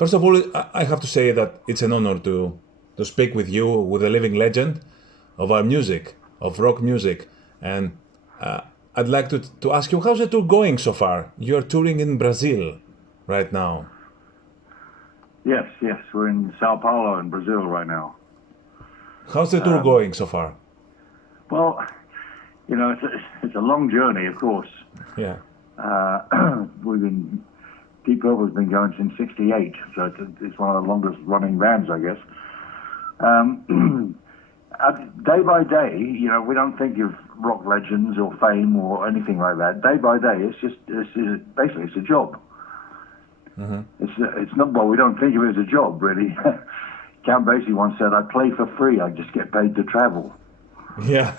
First of all, I have to say that it's an honor to speak with you, with a living legend of our music, of rock music. And I'd like to ask you, how's the tour going so far? You're touring in Brazil right now. Yes, yes, we're in Sao Paulo in Brazil right now. How's the tour going so far? Well, you know, it's a long journey, of course. Yeah. Deep Purple's been going since '68, so it's one of the longest running bands, I guess. Day by day, you know, we don't think of rock legends or fame or anything like that. Day by day, basically it's a job. Mm-hmm. It's not, well, we don't think of it as a job, really. Count Basie once said, "I play for free, I just get paid to travel." Yeah.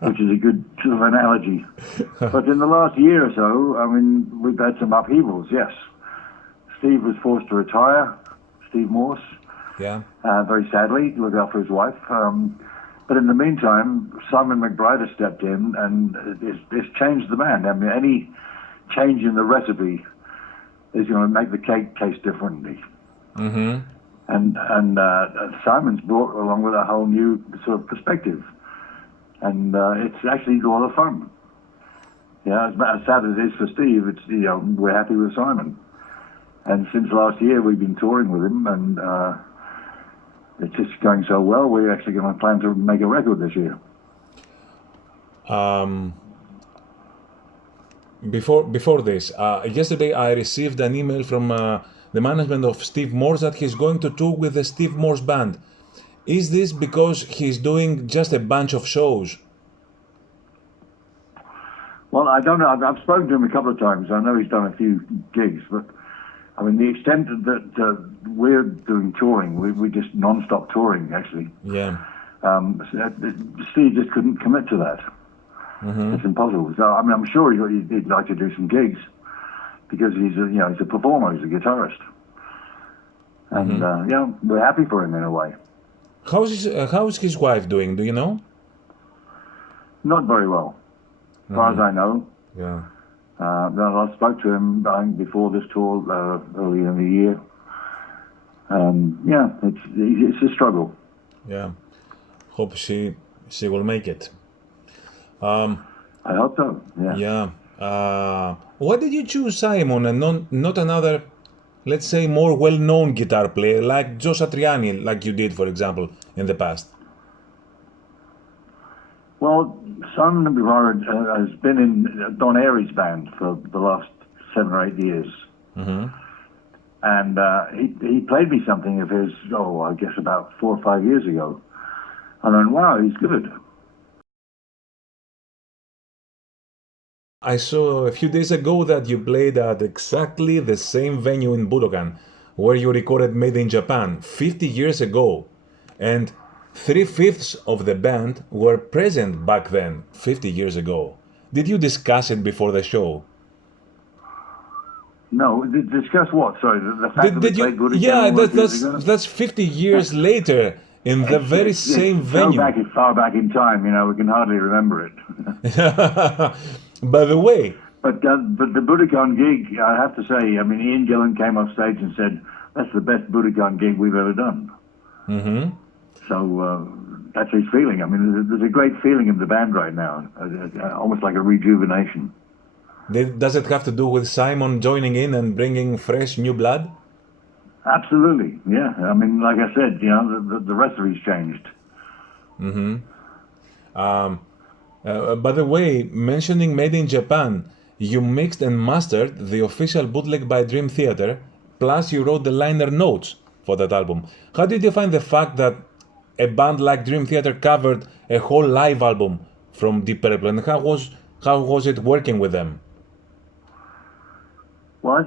Which is a good sort of analogy. But in the last year or so, I mean, we've had some upheavals, yes. Steve was forced to retire, Steve Morse, Yeah. very sadly, to look after his wife. But in the meantime, Simon McBride has stepped in and it's changed the band. I mean, any change in the recipe is going to make the cake taste differently. Mm-hmm. And Simon's brought along with a whole new sort of perspective, and it's actually a lot of fun. Yeah, as sad as it is for Steve, we're happy with Simon. And since last year, we've been touring with him, and it's just going so well. We're actually going to plan to make a record this year. Before this, yesterday I received an email from the management of Steve Morse that he's going to tour with the Steve Morse Band. Is this because he's doing just a bunch of shows? Well, I don't know. I've spoken to him a couple of times. I know he's done a few gigs, but I mean, the extent that we're doing touring, we're just non-stop touring, actually. Yeah. Steve just couldn't commit to that. Mm-hmm. It's impossible. So, I mean, I'm sure he'd like to do some gigs because he's a performer, he's a guitarist. And, we're happy for him in a way. How's his wife doing? Do you know? Not very well, as far as I know. Yeah. I spoke to him before this tour earlier in the year. It's a struggle. Yeah. Hope she will make it. I hope so. Yeah. Yeah. Why did you choose Simon and not another, let's say, more well-known guitar player like Joe Satriani, like you did, for example, in the past? Well, Simon McBride has been in Don Airey's band for the last 7 or 8 years. Mm-hmm. And he played me something of his, I guess about 4 or 5 years ago. And I went, wow, he's good. I saw a few days ago that you played at exactly the same venue in Buddakan where you recorded Made in Japan 50 years ago. And 3/5 of the band were present back then, 50 years ago. Did you discuss it before the show? No, discuss what? Sorry, the fact that we played Buddakan. Yeah, that's 50 years later in the very same venue. So far back in time, we can hardly remember it. By the way. But the Buddakan gig, I have to say, I mean, Ian Gillan came off stage and said, that's the best Buddakan gig we've ever done. Mm-hmm. So that's his feeling. I mean, there's a great feeling in the band right now, almost like a rejuvenation. Does it have to do with Simon joining in and bringing fresh new blood? Absolutely, yeah. I mean, like I said, the recipe's changed. Mm-hmm. By the way, mentioning Made in Japan, you mixed and mastered the official bootleg by Dream Theater, plus you wrote the liner notes for that album. How did you find the fact that a band like Dream Theater covered a whole live album from Deep Purple, and how was it working with them? Well, I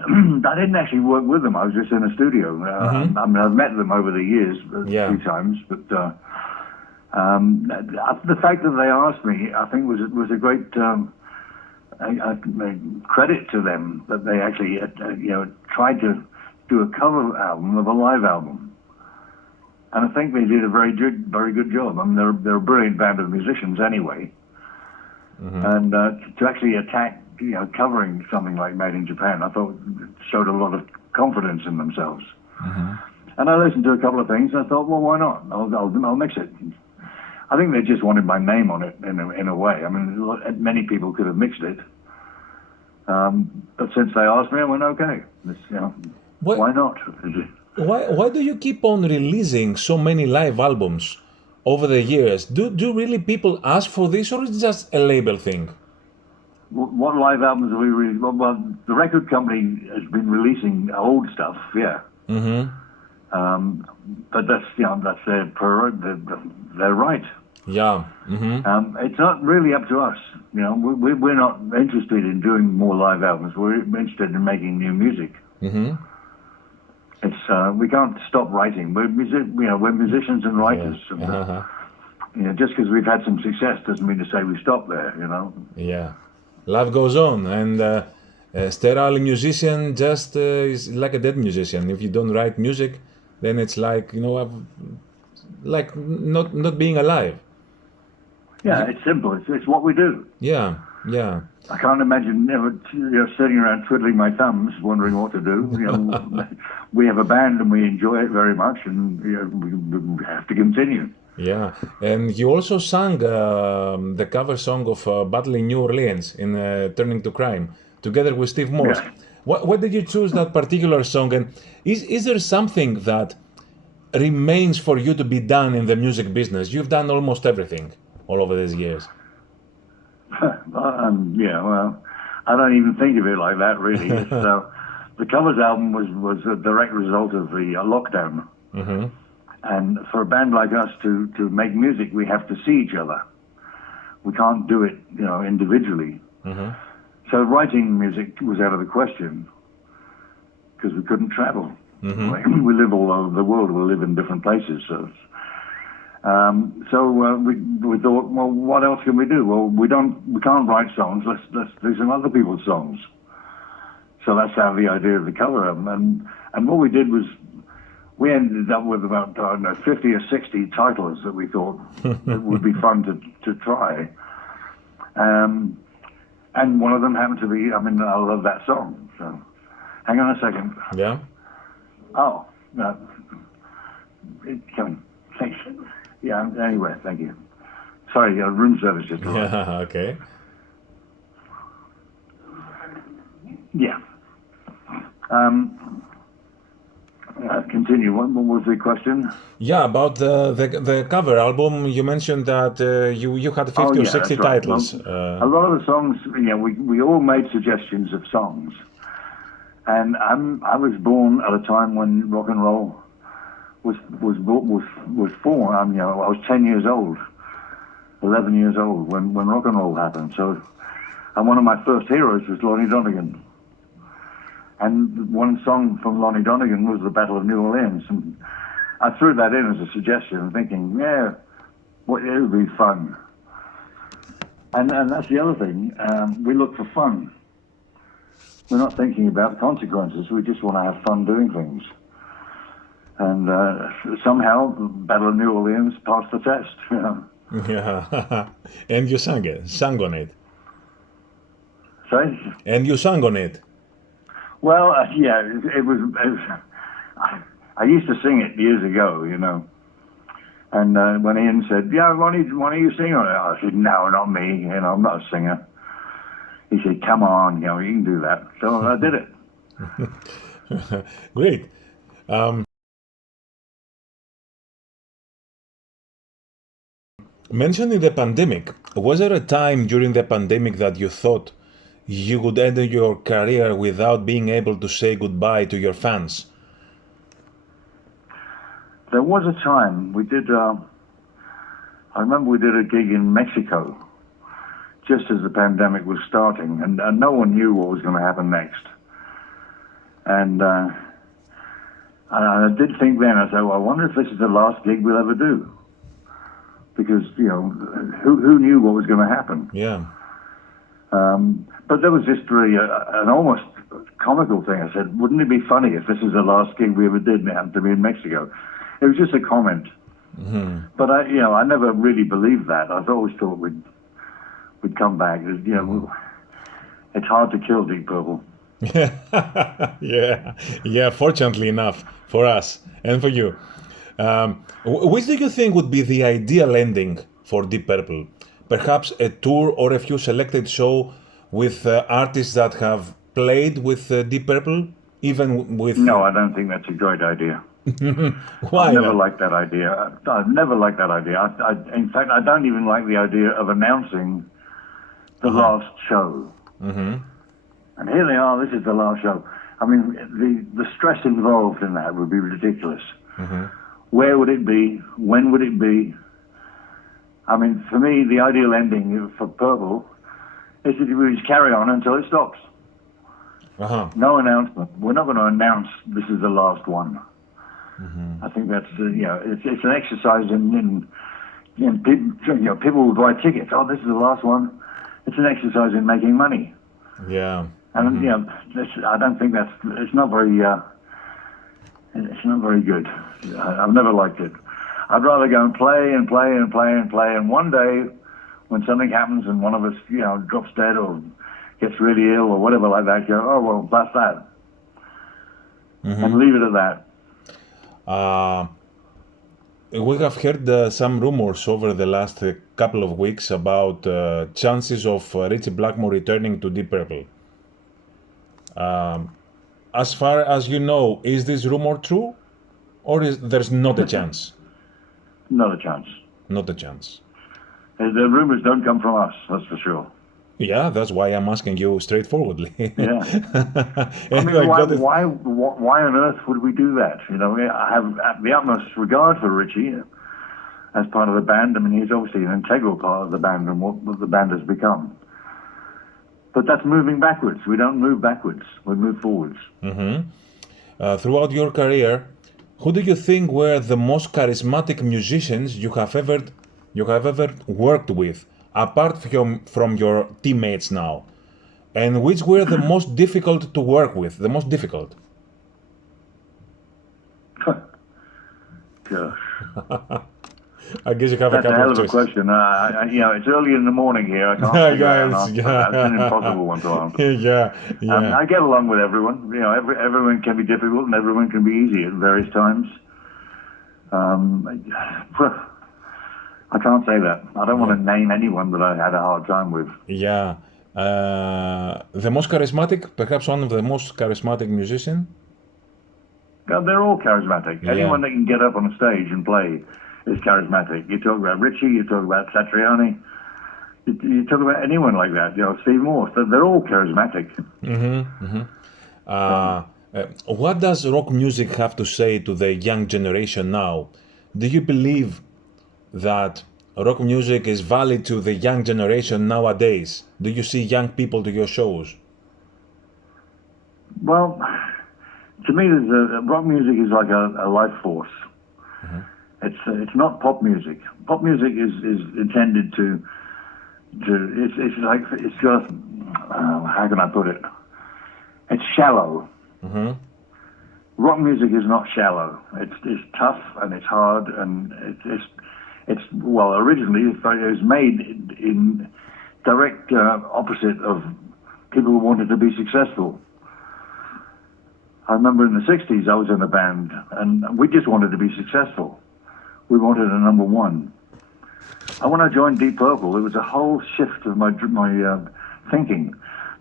didn't actually work with them. I was just in a studio. Mm-hmm. I mean, I've met them over the years a few times, but the fact that they asked me, I think, was a great credit to them that they actually tried to do a cover album of a live album. And I think they did a very good job. I mean, they're a brilliant band of musicians anyway. Mm-hmm. And to actually attack, covering something like Made in Japan, I thought showed a lot of confidence in themselves. And I listened to a couple of things, and I thought, well, why not? I'll mix it. I think they just wanted my name on it in a way. I mean, many people could have mixed it. But since they asked me, I went, okay, why not? Why do you keep on releasing so many live albums over the years? Do really people ask for this, or is it just a label thing? What live albums have we released? Well, the record company has been releasing old stuff, yeah. But that's their right. Yeah. It's not really up to us. We're not interested in doing more live albums. We're interested in making new music. It's we can't stop writing. We're musicians and writers. Just because we've had some success doesn't mean to say we stop there. Yeah, life goes on, and a sterile musician just is like a dead musician. If you don't write music, then it's like like not being alive. Yeah, it's simple. It's what we do. Yeah. I can't imagine never sitting around twiddling my thumbs, wondering what to do. We have a band and we enjoy it very much, and we have to continue. Yeah, and you also sang the cover song of Battle in New Orleans in Turning to Crime, together with Steve Morse. Yeah. Why did you choose that particular song? And is there something that remains for you to be done in the music business? You've done almost everything all over these years. Well, I don't even think of it like that, really. The covers album was a direct result of the lockdown. And for a band like us to make music, we have to see each other. We can't do it, individually. So writing music was out of the question because we couldn't travel. We live all over the world. We live in different places. So we thought, well, what else can we do? Well, we can't write songs. Let's do some other people's songs. So that's how the idea of the cover album. And what we did was we ended up with about 50 or 60 titles that we thought it would be fun to try. And one of them happened to be, I love that song. So hang on a second. Yeah. Oh, no. Thanks. Yeah, anyway, thank you. Sorry, room service just arrived. Yeah, okay. Yeah. Continue. What was the question? Yeah, about the cover album. You mentioned that you had 50 or 60 titles. Well, a lot of the songs, we all made suggestions of songs. And I was born at a time when rock and roll was formed. I was 10 years old, 11 years old when rock and roll happened. So, and one of my first heroes was Lonnie Donegan. And one song from Lonnie Donegan was the Battle of New Orleans. And I threw that in as a suggestion, thinking, it would be fun. And that's the other thing. We look for fun. We're not thinking about consequences. We just want to have fun doing things. And somehow, the Battle of New Orleans passed the test. Yeah, and you sang on it. Sorry? And you sang on it. Well, it was I used to sing it years ago, And when Ian said, why don't you sing on it? I said, no, not me. I'm not a singer. He said, come on, you can do that. So I did it. Great. Mentioning the pandemic, was there a time during the pandemic that you thought you would end your career without being able to say goodbye to your fans? There was a time we did, I remember we did a gig in Mexico just as the pandemic was starting, and no one knew what was going to happen next. And I did think then, I said, well, I wonder if this is the last gig we'll ever do. Because, who knew what was going to happen? Yeah. But there was just really an almost comical thing. I said, wouldn't it be funny if this is the last gig we ever did and it happened to be in Mexico? It was just a comment. But I never really believed that. I've always thought we'd come back. It's hard to kill Deep Purple. Yeah, yeah. Fortunately enough for us and for you, which do you think would be the ideal ending for Deep Purple? Perhaps a tour or a few selected show with artists that have played with Deep Purple, even with. No, I don't think that's a great idea. I've Why never not? liked that idea. I've never liked that idea. In fact, I don't even like the idea of announcing the last show. And here they are. This is the last show. I mean, the stress involved in that would be ridiculous. Where would it be? When would it be? I mean, for me, the ideal ending for Purple is that we just carry on until it stops. No announcement. We're not going to announce this is the last one. I think that's it's an exercise in people will buy tickets. Oh, this is the last one. It's an exercise in making money. Yeah. And I don't think it's not very good. I've never liked it. I'd rather go and play and play and play and play. And one day, when something happens and one of us, drops dead or gets really ill or whatever like that, go, oh well, that's that, and leave it at that. We have heard some rumors over the last couple of weeks about chances of Richie Blackmore returning to Deep Purple. As far as you know, is this rumor true, or is there's not a chance? Not a chance. Not a chance. The rumors don't come from us, that's for sure. Yeah, that's why I'm asking you straightforwardly. Yeah. I mean, why on earth would we do that? I have the utmost regard for Richie as part of the band. I mean, he's obviously an integral part of the band and what the band has become. But that's moving backwards. We don't move backwards. We move forwards. Throughout your career, who do you think were the most charismatic musicians you have ever worked with, apart from your teammates now? And which were the most difficult to work with? The most difficult? Gosh. I guess you have That's a a couple hell of of a choices. question. It's early in the morning here. I can't figure out an answer. That's an impossible one to answer. Yeah. I get along with everyone. Everyone can be difficult and everyone can be easy at various times. I can't say that. I don't want to name anyone that I had a hard time with. Yeah. The most charismatic, perhaps one of the most charismatic musician? Yeah, they're all charismatic. Yeah. Anyone that can get up on a stage and play is charismatic. You talk about Richie, you talk about Satriani, you talk about anyone like that, Steve Morse. They're all charismatic. What does rock music have to say to the young generation now? Do you believe that rock music is valid to the young generation nowadays? Do you see young people to your shows? Well, to me, rock music is like a life force. It's not pop music. Pop music is intended to it's just how can I put it? It's shallow. Rock music is not shallow. It's tough and it's hard and it's originally it was made in direct opposite of people who wanted to be successful. I remember in the 60s I was in a band and we just wanted to be successful. We wanted a number one. And when I joined Deep Purple, it was a whole shift of my thinking.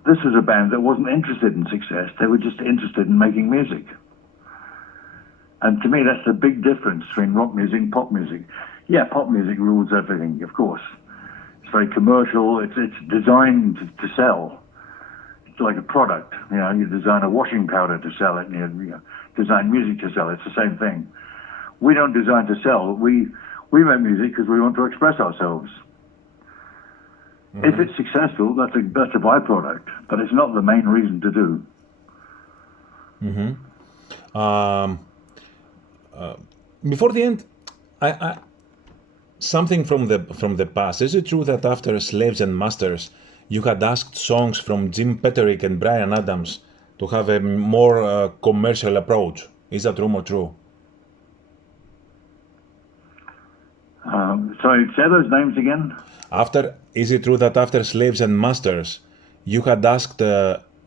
This was a band that wasn't interested in success. They were just interested in making music. And to me, that's the big difference between rock music and pop music. Yeah, pop music rules everything, of course. It's very commercial. It's designed to sell. It's like a product. You design a washing powder to sell it, and you design music to sell it. It's the same thing. We don't design to sell. We make music because we want to express ourselves. If it's successful, that's a byproduct, but it's not the main reason to do. Before the end, something from the past. Is it true that after Slaves and Masters, you had asked songs from Jim Petterick and Bryan Adams to have a more commercial approach? Is that rumor true? Sorry, say those names again? Is it true that after Slaves and Masters, you had asked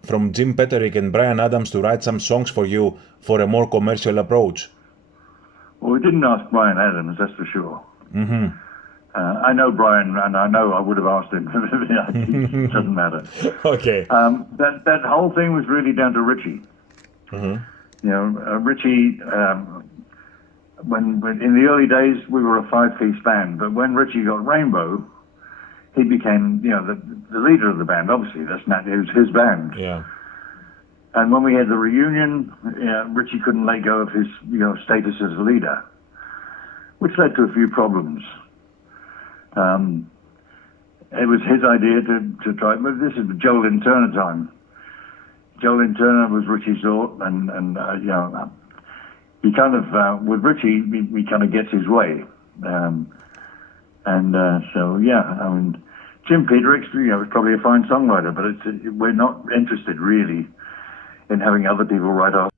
from Jim Petterick and Bryan Adams to write some songs for you for a more commercial approach? Well, we didn't ask Bryan Adams, that's for sure. Mm-hmm. I know Bryan, and I know I would have asked him. It doesn't matter. Okay. That whole thing was really down to Richie. Mm-hmm. You know, Richie. When in the early days we were a 5-piece band, but when Richie got Rainbow, he became the leader of the band. Obviously, it was his band. Yeah. And when we had the reunion, Richie couldn't let go of his status as a leader, which led to a few problems. It was his idea to try, but this is the Jolin Turner time. Jolin Turner was Richie's daughter, and he kind of, with Richie, he kind of gets his way. Jim Petterick, is probably a fine songwriter, but we're not interested really in having other people write our